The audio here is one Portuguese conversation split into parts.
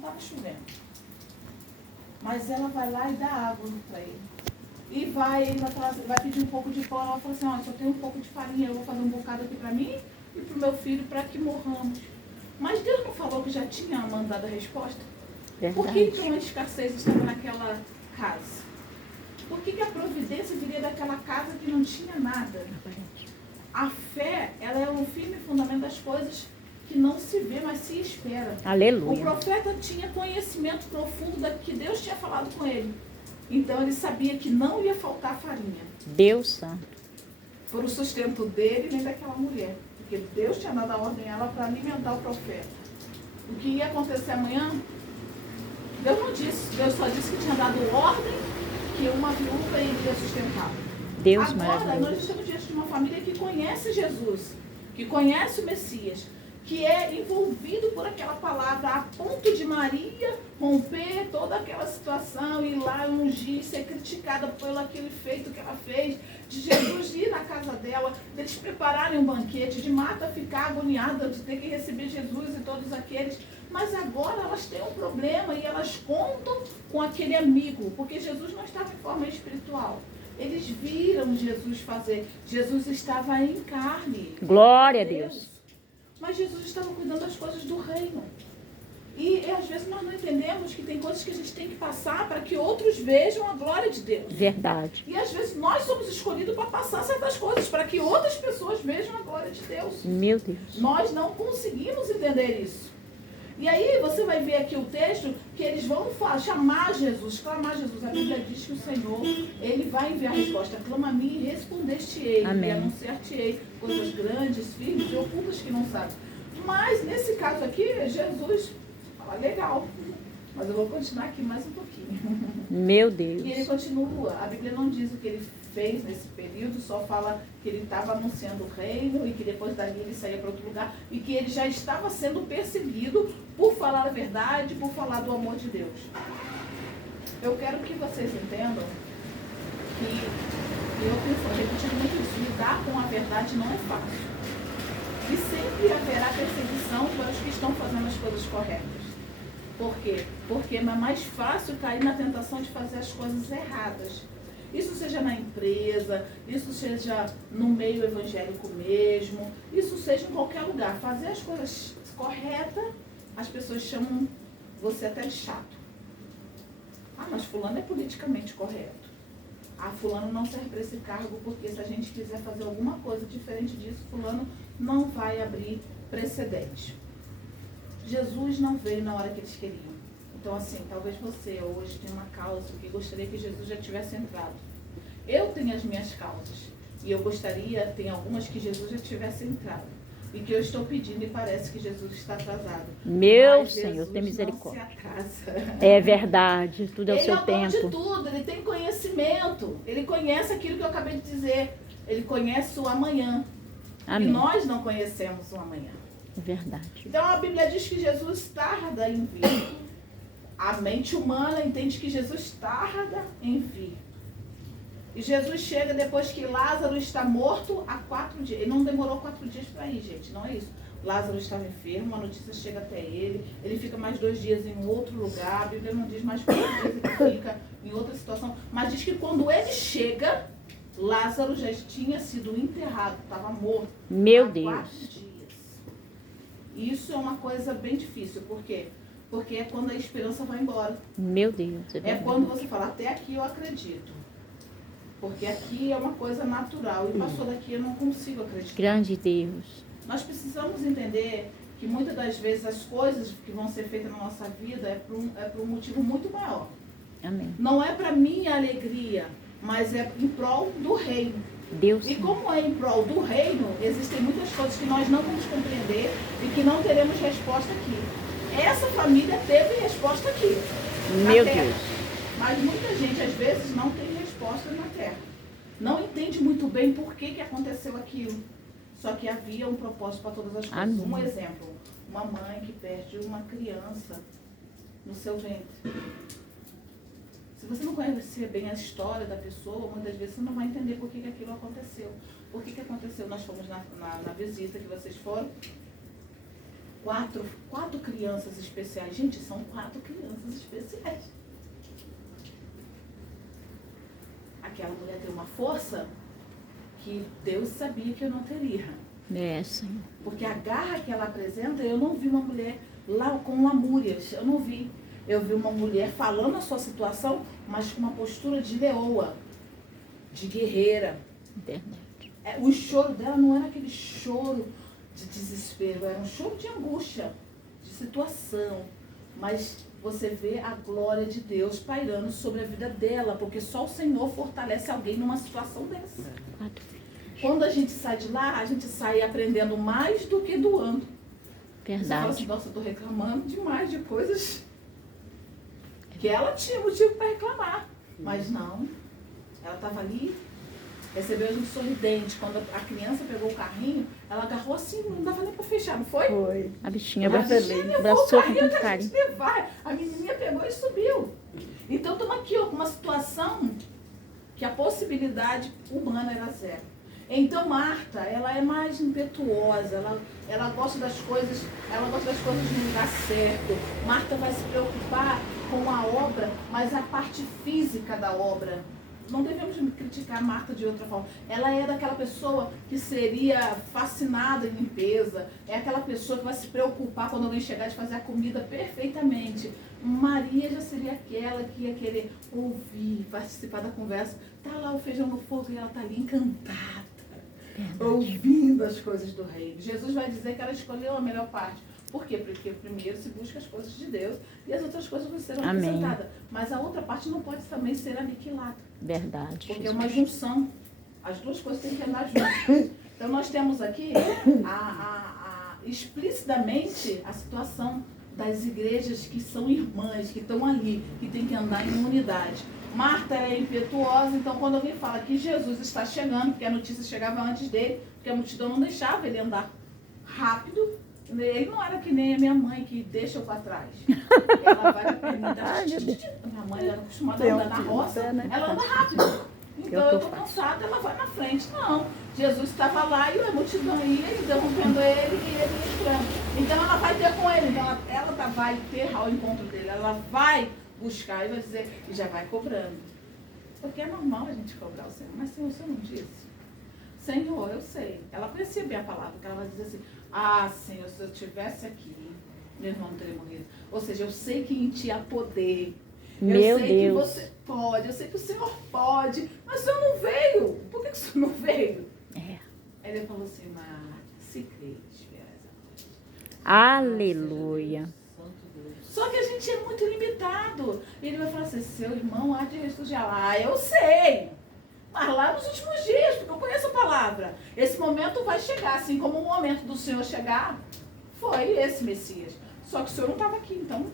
estava chovendo. Mas ela vai lá e dá água para ele. E ele vai pedir um pouco de pão. Ela fala assim, olha, só tem um pouco de farinha, eu vou fazer um bocado aqui para mim e para o meu filho para que morramos. Mas Deus não falou que já tinha mandado a resposta? Verdade. Por que uma escassez estava naquela casa? Por que a providência viria daquela casa que não tinha nada? A fé, ela é o firme fundamento das coisas que não se vê, mas se espera. Aleluia. O profeta tinha conhecimento profundo do que Deus tinha falado com ele. Então ele sabia que não ia faltar farinha. Deus santo. Por o sustento dele nem daquela mulher. Porque Deus tinha dado a ordem a ela para alimentar o profeta. O que ia acontecer amanhã, Deus não disse. Deus só disse que tinha dado ordem que uma viúva iria sustentá-la. Deus Agora, maravilhoso. nós estamos diante de uma família que conhece Jesus, que conhece o Messias, que é envolvido por aquela palavra a ponto de Maria romper toda aquela situação, ir lá ungir, ser criticada pelo aquele feito que ela fez, de Jesus ir na casa dela, deles prepararem um banquete, de Marta ficar agoniada de ter que receber Jesus e todos aqueles. Mas agora elas têm um problema e elas contam com aquele amigo, porque Jesus não estava em forma espiritual. Eles viram Jesus fazer. Jesus estava em carne. Glória a Deus. Mas Jesus estava cuidando das coisas do reino. E às vezes nós não entendemos que tem coisas que a gente tem que passar para que outros vejam a glória de Deus. Verdade. E às vezes nós somos escolhidos para passar certas coisas para que outras pessoas vejam a glória de Deus. Meu Deus. Nós não conseguimos entender isso. E aí você vai ver aqui o texto que eles vão chamar Jesus, clamar Jesus. A Bíblia diz que o Senhor, ele vai enviar a resposta. Clama a mim e respondeste-ei. Amém. E anunciar-te-ei coisas grandes, firmes e ocultas que não sabes. Mas nesse caso aqui, Jesus fala, legal, mas eu vou continuar aqui mais um pouquinho. Meu Deus. E ele continua. A Bíblia não diz o que ele fez nesse período, só fala que ele estava anunciando o reino e que depois dali ele saía para outro lugar e que ele já estava sendo perseguido por falar a verdade, por falar do amor de Deus. Eu quero que vocês entendam que eu tenho repetido muito isso, lidar com a verdade não é fácil. E sempre haverá perseguição para os que estão fazendo as coisas corretas. Por quê? Porque é mais fácil cair na tentação de fazer as coisas erradas. Isso seja na empresa, isso seja no meio evangélico mesmo, isso seja em qualquer lugar. Fazer as coisas corretas, as pessoas chamam você até de chato. Ah, mas fulano é politicamente correto. Ah, fulano não serve para esse cargo porque se a gente quiser fazer alguma coisa diferente disso, fulano não vai abrir precedente. Jesus não veio na hora que eles queriam. Então, assim, talvez você hoje tenha uma causa que gostaria que Jesus já tivesse entrado. Eu tenho as minhas causas. E eu gostaria, tem algumas que Jesus já tivesse entrado. E que eu estou pedindo e parece que Jesus está atrasado. Meu Mas Senhor, Jesus tem misericórdia. não se atrasa. É verdade, tudo é o Ele seu é o dono de tempo. tudo, ele tem conhecimento. Ele conhece aquilo que eu acabei de dizer. Ele conhece o amanhã. Amém. E nós não conhecemos o amanhã. Verdade. Então a Bíblia diz que Jesus tarda em vir. A mente humana entende que Jesus tarda em vir. E Jesus chega depois que Lázaro está morto há 4 dias. Ele não demorou 4 dias para ir, gente, não é isso. Lázaro estava enfermo, a notícia chega até ele. Ele fica mais 2 dias em outro lugar. A Bíblia não diz mais quantos dias ele fica em outra situação. Mas diz que quando ele chega, Lázaro já tinha sido enterrado, estava morto. Meu há Deus. 4 dias. Isso é uma coisa bem difícil. Por quê? Porque é quando a esperança vai embora. Meu Deus. É É verdade. quando você fala, até aqui eu acredito. Porque aqui é uma coisa natural. E passou daqui eu não consigo acreditar. Grande Deus. Nós precisamos entender que muitas das vezes as coisas que vão ser feitas na nossa vida é por um motivo muito maior. Amém. Não é para minha alegria, mas é em prol do reino. Deus. E como é em prol do reino, existem muitas coisas que nós não vamos compreender e que não teremos resposta aqui. Essa família teve resposta aqui, na Meu terra. Deus. Mas muita gente, às vezes, não tem resposta na terra. Não entende muito bem por que aconteceu aquilo. Só que havia um propósito para todas as coisas. Amém. Um exemplo, uma mãe que perde uma criança no seu ventre. Se você não conhecer bem a história da pessoa, muitas vezes você não vai entender por que aquilo aconteceu. Por que aconteceu? Nós fomos na visita que vocês foram. quatro crianças especiais. Gente, são 4 crianças especiais. Aquela mulher tem uma força que Deus sabia que eu não teria. É, Senhor. Porque a garra que ela apresenta, eu não vi uma mulher lá com lamúrias. Eu não vi. Eu vi uma mulher falando a sua situação, mas com uma postura de leoa, de guerreira. Verdade. O choro dela não era aquele choro de desespero, era um choro de angústia, de situação. Mas você vê a glória de Deus pairando sobre a vida dela, porque só o Senhor fortalece alguém numa situação dessa. 4 Quando a gente sai de lá, a gente sai aprendendo mais do que doando. Você fala assim, Verdade. nossa, eu tô reclamando demais de coisas que ela tinha motivo para reclamar. Mas não, ela estava ali, recebeu a gente sorridente. Quando a criança pegou o carrinho, ela agarrou assim, não dava nem para fechar, não foi? Foi. A bichinha A bichinha levou o abraçou com carrinho tanto da carinho. gente levar. A menininha pegou e subiu. Então estamos aqui, ó, com uma situação que a possibilidade humana era zero. Então Marta, ela é mais impetuosa, ela gosta das coisas, no lugar certo. Marta vai se preocupar com a obra, mas a parte física da obra. Não devemos criticar Marta de outra forma. Ela é daquela pessoa que seria fascinada em limpeza, é aquela pessoa que vai se preocupar quando alguém chegar de fazer a comida perfeitamente. Maria já seria aquela que ia querer ouvir, participar da conversa. Tá lá o feijão no fogo e ela tá ali encantada, ouvindo as coisas do reino. Jesus vai dizer que ela escolheu a melhor parte. Por quê? Porque primeiro se busca as coisas de Deus e as outras coisas vão ser acrescentadas. Mas a outra parte não pode também ser aniquilada. Verdade. Porque é Jesus. uma junção. As duas coisas têm que andar juntas. Então nós temos aqui explicitamente a situação das igrejas que são irmãs, que estão ali, que tem que andar em unidade. Marta é impetuosa, então quando alguém fala que Jesus está chegando, porque a notícia chegava antes dele, porque a multidão não deixava ele andar rápido, ele não era que nem a minha mãe, que deixa eu para trás. Ela vai para minha mãe era acostumada a andar na roça, ela anda rápido. Então eu estou cansada, ela vai na frente. Não, Jesus estava lá e a multidão ia interrompendo ele e ele entrando. Então ela vai ter com ele, então ela vai ter ao encontro dele, ela vai buscar e vai dizer, e já vai cobrando. Porque é normal a gente cobrar o Senhor, mas Senhor, o Senhor não disse. Senhor, eu sei. Ela conhecia bem a palavra, que ela vai dizer assim, Senhor, se eu estivesse aqui, meu irmão não teria morrido. Ou seja, eu sei que em ti há poder. Meu eu sei Deus. que você pode, eu sei que o Senhor pode, mas o Senhor não veio. Por que o Senhor não veio? É. Aí ele falou assim, Marta, se crês, verás Aleluia. Só que a gente é muito limitado. E ele vai falar assim, seu irmão há de ressurgir. Eu sei. Mas lá nos últimos dias, porque eu conheço a palavra. Esse momento vai chegar, assim como o momento do Senhor chegar, foi esse Messias. Só que o Senhor não estava aqui, então.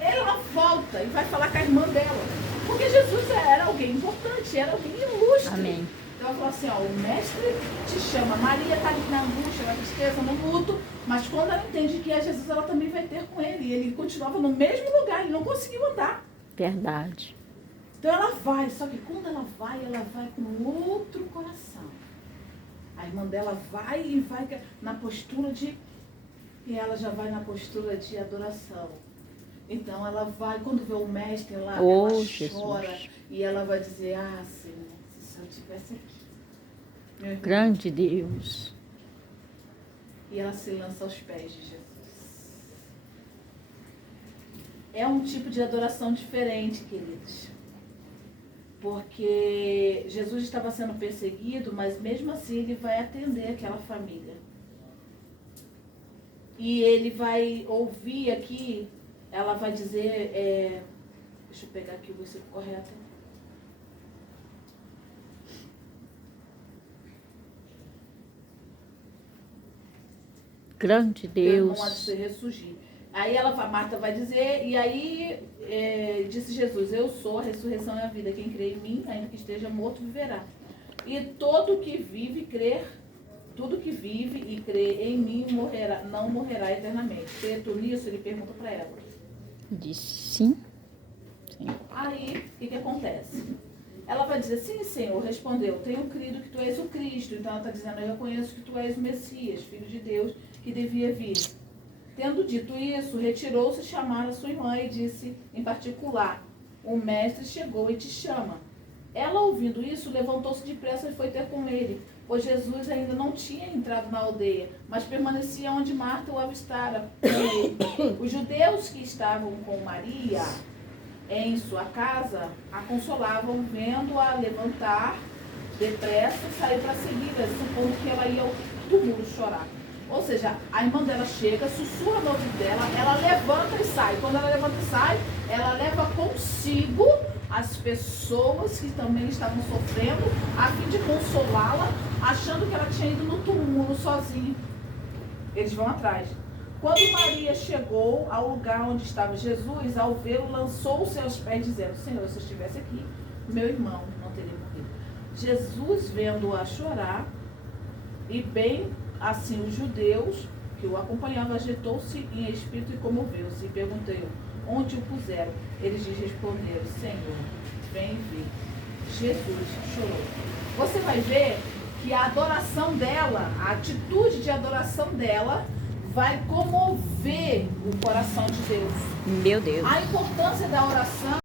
Ela volta e vai falar com a irmã dela. Porque Jesus era alguém importante, era alguém ilustre. Amém. Então ela falou assim, o mestre te chama. Maria está ali na angústia, na tristeza, no luto. Mas quando ela entende que é Jesus, ela também vai ter com ele. E ele continuava no mesmo lugar, ele não conseguiu andar. Verdade. Então ela vai, só que quando ela vai com outro coração. A irmã dela vai e vai na postura de... E ela já vai na postura de adoração. Então ela vai, quando vê o mestre lá, ela chora. Jesus. E ela vai dizer, Senhor, se o Senhor estivesse aqui. Meu irmão. Grande Deus. E ela se lança aos pés de Jesus. É um tipo de adoração diferente, queridos. Porque Jesus estava sendo perseguido, mas mesmo assim ele vai atender aquela família. E ele vai ouvir aqui, ela vai dizer, deixa eu pegar aqui o versículo correto. Grande Deus. Não há de se ressurgir. Aí Marta vai dizer, e aí disse Jesus, eu sou a ressurreição e a vida, quem crê em mim, ainda que esteja morto, viverá. E todo que vive e crê em mim não morrerá eternamente. Crê tu nisso? Ele pergunta para ela. Disse sim. Sim. Aí, o que acontece? ela vai dizer, sim, Senhor, respondeu, tenho crido que tu és o Cristo. Então ela está dizendo, eu reconheço que tu és o Messias, Filho de Deus, que devia vir. Tendo dito isso, retirou-se chamar a sua irmã e disse, em particular, o mestre chegou e te chama. Ela, ouvindo isso, levantou-se depressa e foi ter com ele, pois Jesus ainda não tinha entrado na aldeia, mas permanecia onde Marta o avistara. Os judeus que estavam com Maria em sua casa a consolavam, vendo-a levantar depressa e sair para segui-la, supondo que ela ia ao túmulo chorar. Ou seja, a irmã dela chega, sussurra no ouvido dela, ela levanta e sai. Quando ela levanta e sai, ela leva consigo as pessoas que também estavam sofrendo, a fim de consolá-la, achando que ela tinha ido no túmulo sozinha. Eles vão atrás. Quando Maria chegou ao lugar onde estava Jesus, ao vê-lo, lançou-se aos pés, dizendo, Senhor, se eu estivesse aqui, meu irmão não teria morrido. Jesus, vendo-a chorar, e bem assim os judeus que o acompanhavam, agitou-se em espírito e comoveu-se, e perguntou, onde o puseram? Eles lhes responderam, Senhor, vem ver. Jesus chorou. Você vai ver que a adoração dela, a atitude de adoração dela, vai comover o coração de Deus. Meu Deus. A importância da oração